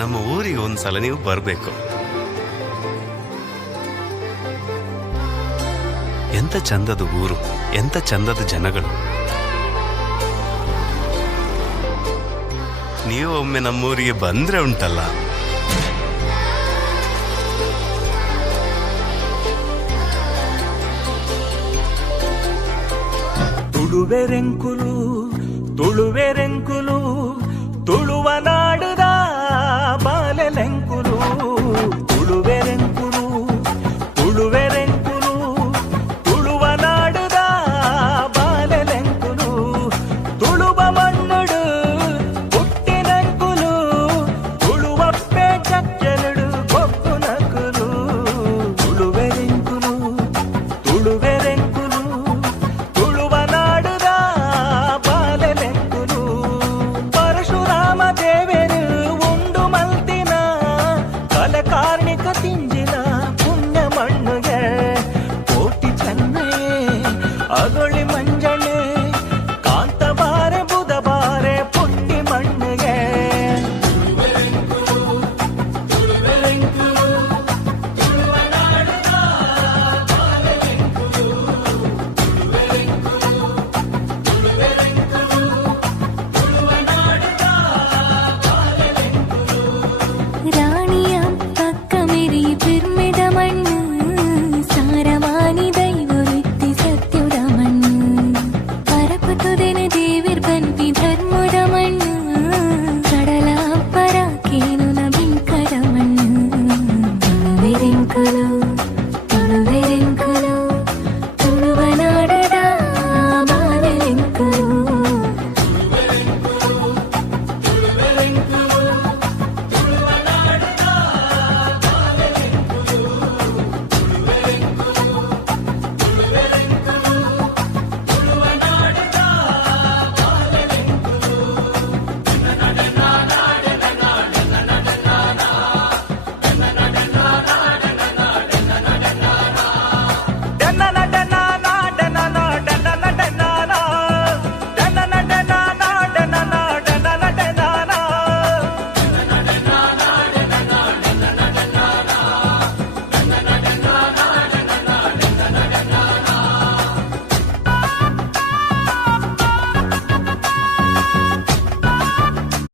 ನಮ್ಮ ಊರಿಗೆ ಒಂದ್ಸಲ ನೀವು ಬರಬೇಕು. ಎಂತ ಚಂದದ ಊರು, ಎಂತ ಚಂದದ ಜನಗಳು. ನೀವು ಒಮ್ಮೆ ನಮ್ಮೂರಿಗೆ ಬಂದ್ರೆ ಉಂಟಲ್ಲ. ತುಳುವೆರೆಂಕುಲು ತುಳುವೆರೆಂಕುಲು